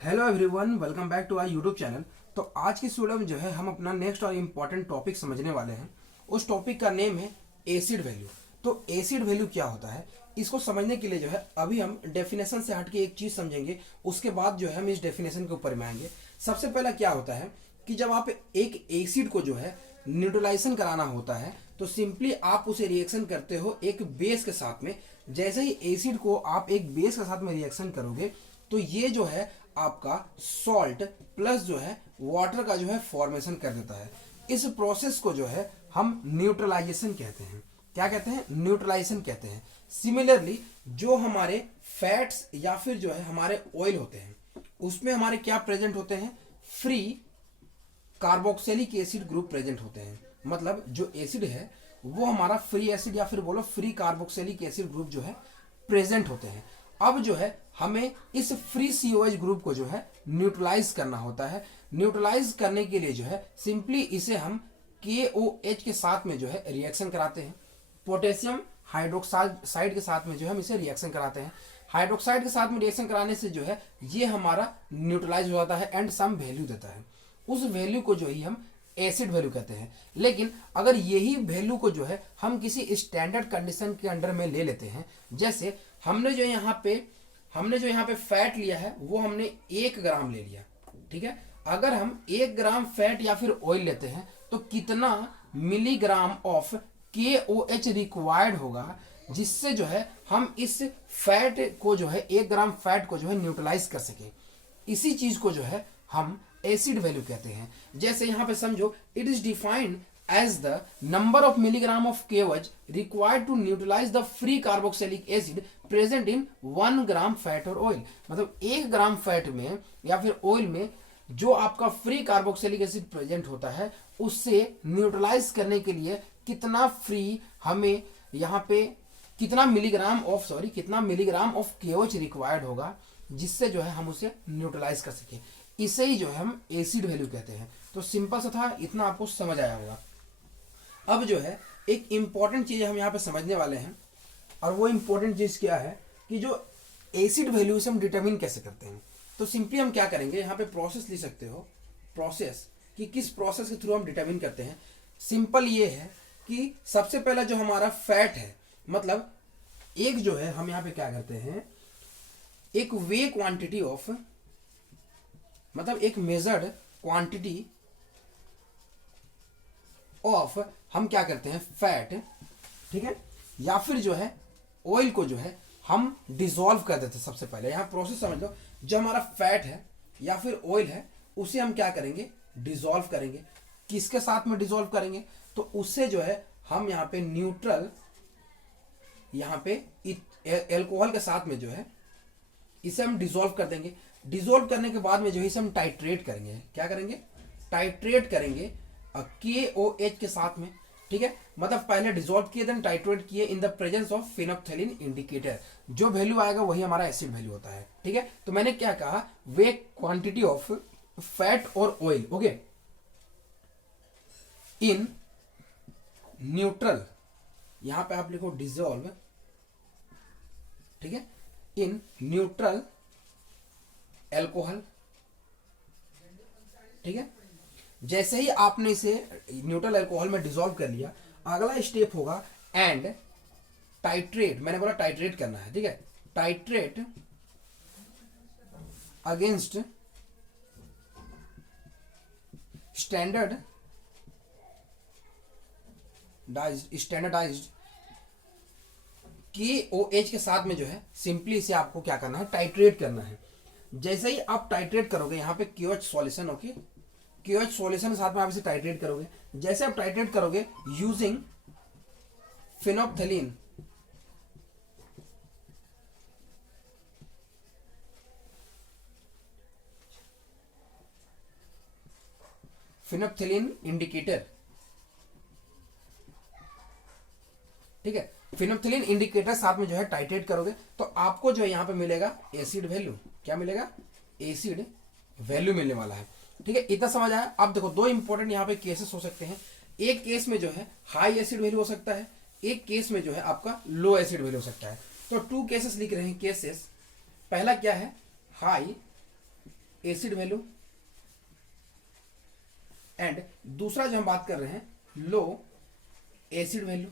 Hello everyone, welcome back to our YouTube channel. तो आज की इस वीडियो में जो है हम अपना नेक्स्ट और इम्पॉर्टेंट टॉपिक समझने वाले हैं। उस टॉपिक का नेम है एसिड वैल्यू। तो एसिड वैल्यू क्या होता है, इसको समझने के लिए जो है अभी हम डेफिनेशन से हटके एक चीज समझेंगे। उसके बाद जो है हम इस डेफिनेशन के ऊपर में आएंगे। सबसे पहला क्या होता है कि जब आप एक एसिड को जो है न्यूट्रलाइजेशन कराना होता है तो सिंपली आप उसे रिएक्शन करते हो एक बेस के साथ में। जैसे ही एसिड को आप एक बेस के साथ में रिएक्शन करोगे तो ये जो है आपका सॉल्ट प्लस जो है वाटर का जो है फॉर्मेशन कर देता है। इस प्रोसेस को जो है हम न्यूट्रलाइजेशन कहते हैं। क्या कहते हैं? न्यूट्रलाइजेशन कहते हैं। सिमिलरली जो हमारे फैट्स या फिर जो है हमारे ऑयल होते हैं उसमें हमारे क्या प्रेजेंट होते हैं? Free carboxylic acid group present होते हैं। मतलब जो एसिड है वो हमारा फ्री एसिड या फिर बोलो फ्री कार्बोक्सिलिक एसिड ग्रुप जो है प्रेजेंट होते हैं। अब जो है हमें इस फ्री COH ग्रुप को जो है न्यूट्रलाइज करना होता है। न्यूट्रलाइज करने के लिए जो है सिंपली इसे हम KOH के साथ में जो है रिएक्शन कराते हैं। पोटेशियम हाइड्रोक्साइड के साथ में जो है हम इसे रिएक्शन कराते हैं। हाइड्रोक्साइड के साथ में रिएक्शन कराने से जो है ये हमारा न्यूट्रलाइज हो जाता है एंड सम वैल्यू देता है। उस वैल्यू को जो ही हम एसिड वैल्यू कहते हैं। लेकिन अगर यही वैल्यू को जो है हम किसी स्टैंडर्ड कंडीशन के अंडर में ले लेते हैं, जैसे हमने जो यहाँ पे फैट लिया है वो हमने 1 ग्राम ले लिया, ठीक है। अगर हम 1 ग्राम फैट या फिर ऑयल लेते हैं तो कितना मिलीग्राम ऑफ KOH रिक्वायर्ड होगा जिससे जो है हम इस फैट को जो है 1 ग्राम फैट को जो है न्यूट्रलाइज कर सके। इसी चीज को जो है हम एसिड वैल्यू कहते हैं। जैसे यहाँ पे समझो, it is defined as the number of milligram of KOH required to neutralize the free carboxylic acid present in 1 gram fat और ऑयल। मतलब 1 ग्राम फैट में या फिर ऑयल में जो आपका फ्री कार्बोक्सिलिक एसिड प्रेजेंट होता है उससे न्यूट्रलाइज करने के लिए कितना फ्री हमें यहाँ पे कितना मिलीग्राम ऑफ KOH रिक्वायर्ड होगा जिससे जो है हम उसे न्यूट्रलाइज कर सके। इसे ही जो है हम एसिड वैल्यू कहते हैं। तो सिंपल सा था, इतना आपको समझ आया होगा। अब जो है एक इंपॉर्टेंट चीज हम यहाँ पे समझने वाले हैं, और वो इंपॉर्टेंट चीज क्या है कि जो एसिड वैल्यू से हम डिटरमिन कैसे करते हैं। तो सिंपली हम क्या करेंगे, यहाँ पे प्रोसेस लिख सकते हो, प्रोसेस कि किस प्रोसेस के थ्रू हम डिटरमिन करते हैं। सिंपल ये है कि सबसे पहला जो हमारा फैट है, मतलब एक जो है हम यहाँ पे क्या करते हैं, एक वे क्वांटिटी ऑफ, मतलब एक मेजर्ड क्वांटिटी ऑफ हम क्या करते हैं फैट, ठीक है, या फिर जो है ऑयल को जो है हम डिसॉल्व कर देते हैं। सबसे पहले यहाँ प्रोसेस समझ लो, जो हमारा फैट है या फिर ऑयल है उसे हम क्या करेंगे, डिसॉल्व करेंगे। किसके साथ में डिसॉल्व करेंगे, तो उससे जो है हम यहाँ पे न्यूट्रल, यहाँ पे एल्कोहल के साथ में जो है इसे हम डिसॉल्व कर देंगे। डिसॉल्व करने के बाद में जो है इसे हम टाइट्रेट करेंगे। क्या करेंगे? टाइट्रेट करेंगे KOH के साथ में, ठीक है। मतलब पहले डिसॉल्व किए देन टाइट्रेट किए in the presence of phenolphthalein indicator. जो वैल्यू आएगा वही हमारा एसिड वैल्यू होता है, ठीक है। तो मैंने क्या कहा, वे क्वांटिटी ऑफ फैट और ऑयल, ओके, इन न्यूट्रल, यहां पे आप लिखो डिसॉल्व, ठीक है, इन न्यूट्रल एल्कोहल, ठीक है। जैसे ही आपने इसे न्यूट्रल अल्कोहल में डिसॉल्व कर लिया, अगला स्टेप होगा एंड टाइट्रेट। मैंने बोला टाइट्रेट करना है, ठीक है। टाइट्रेट अगेंस्ट स्टैंडर्डाइज्ड KOH के साथ में जो है सिंपली इसे आपको क्या करना है, टाइट्रेट करना है। जैसे ही आप टाइट्रेट करोगे, यहाँ पे KOH solution, okay, KOH solution के साथ में आप इसे टाइट्रेट करोगे। जैसे आप टाइट्रेट करोगे यूजिंग फिनोप्थेलिन, इंडिकेटर, ठीक है। फिनोप्थेलिन इंडिकेटर साथ में जो है टाइट्रेट करोगे तो आपको जो है यहाँ पे मिलेगा एसिड वैल्यू। क्या मिलेगा? एसिड वैल्यू मिलने वाला है, ठीक है। इतना समझ आया। अब देखो दो इंपॉर्टेंट यहाँ पे केसेस हो सकते हैं। एक केस में जो है हाई एसिड वैल्यू हो सकता है, एक केस में जो है आपका लो एसिड वैल्यू हो सकता है। तो 2 केसेस लिख रहे हैं, केसेस। पहला क्या है, हाई एसिड वैल्यू एंड दूसरा जो हम बात कर रहे हैं लो एसिड वैल्यू।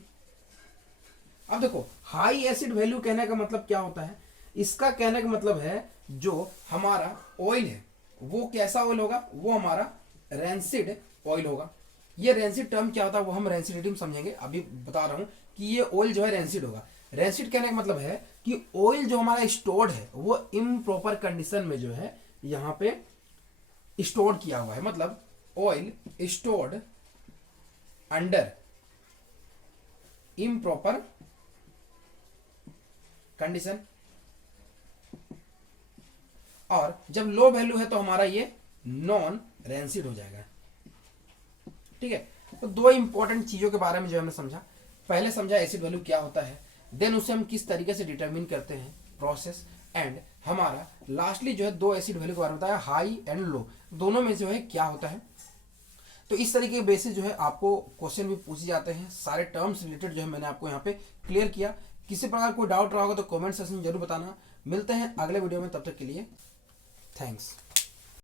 अब देखो हाई एसिड वैल्यू कहने का मतलब क्या होता है, इसका कहने का मतलब है जो हमारा ऑयल है वो कैसा ऑयल होगा, वो हमारा रेंसिड ऑयल होगा। ये रेंसिड टर्म क्या होता है वो हम रेंसिडिटी में समझेंगे, अभी बता रहा हूं कि ये ऑयल जो है रेंसिड होगा। रेंसिड कहने का मतलब है कि ऑयल जो हमारा स्टोर्ड है वो इम्प्रॉपर कंडीशन में जो है यहां पे स्टोर किया हुआ है, मतलब oil stored under improper condition. और जब लो वैल्यू है तो हमारा ये नॉन रेंसिड हो जाएगा। ठीक है, तो दो इंपॉर्टेंट चीजों के बारे में जो हमने समझा, पहले समझा एसिड वैल्यू क्या होता है, देन उसे हम किस तरीके से डिटरमिन करते हैं प्रोसेस, एंड हमारा लास्टली जो है दो एसिड वैल्यू के बारे में बताया, हाई एंड लो, दोनों में जो है क्या होता है। तो इस तरीके के बेसिस जो है आपको क्वेश्चन भी पूछे जाते हैं, सारे टर्म्स रिलेटेड जो है मैंने आपको यहाँ पे क्लियर किया। किसी प्रकार कोई डाउट रहा होगा तो कमेंट सेक्शन में जरूर बताना। मिलते हैं अगले वीडियो में, तब तक के लिए थैंक्स।